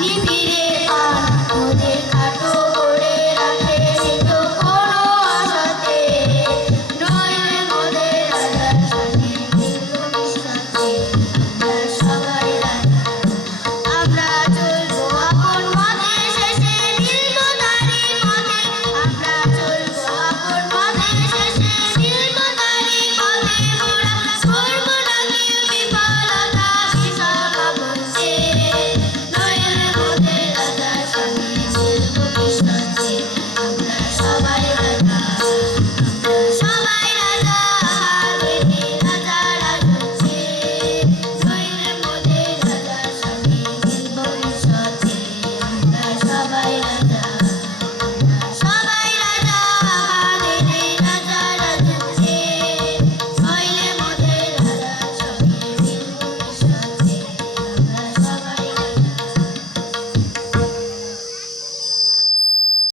Leave